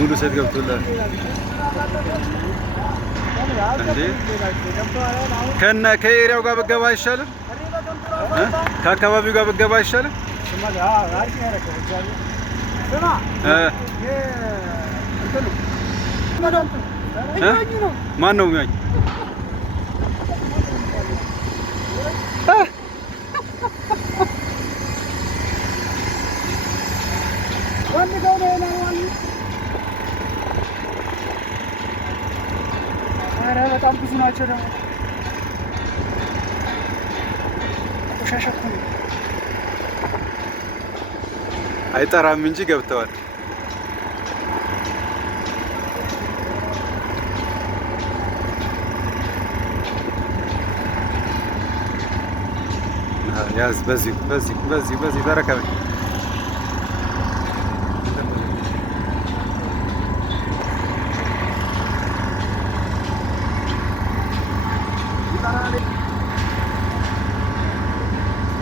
ሙሉ ሴት ገብቶላል እንዴ? ከኤሪያው ጋር ብትገባ አይሻልም? ከአካባቢው ጋር ብትገባ አይሻልም? ማን ነው የሚያኝ? በጣም ብዙ ናቸው ደግሞ ቆሻሻ እኮ ነው። አይጠራም እንጂ ገብተዋል። ያዝ በዚህ ተረከበኝ።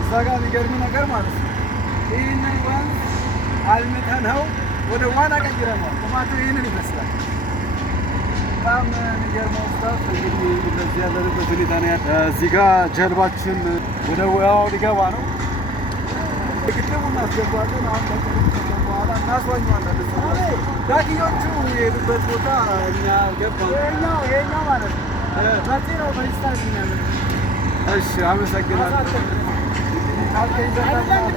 እዛ ጋር የሚገርም ነገር ማለት ነው። ይህንን ወንዝ አልምተነው ወደ ዋና ቀይረነዋል። ቁማቱ ይህንን ይመስላል። በጣም የሚገርመው ስታፍ እንግዲህ እንደዚህ ያለንበት ሁኔታ ነው ያለ። እዚህ ጋር ጀልባችን ወደ ውሃው ሊገባ ነው። ግድቡ እናስገባለን። አሁን ከቅርብ በኋላ እናስዋኘዋለን። ዳክዮቹ የሄዱበት ቦታ እኛ ገባ ይሄኛው ማለት ነው። በዚህ ነው በስታፍ የሚያምን። እሺ አመሰግናለሁ።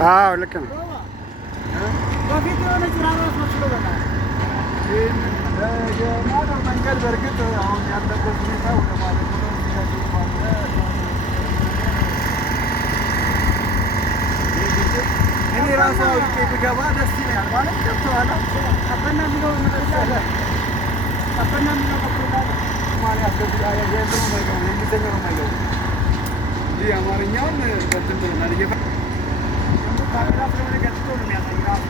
አዎ ልክ ነው። በፊት የሆነ ጅራራስ መስሎ በጣም የማነው መንገድ በእርግጥ አሁን ያለበት ሁኔታ ወደ ማለት ነው። እኔ ራሱ አውቄ ብገባ ደስ ይለኛል ማለት ገብቶሃል። ቀበና የሚለው መጠጫለ ቀበና የሚለው ቀበና ማለት ያስገብ የእንትኑ ማይገቡ የእንግሊዝኛው ማይገቡ ይህ አማርኛውን በትን ብሎናል። ካሜራ ስለሆነ ገጥቶ ነው የሚያሳይ ራሱ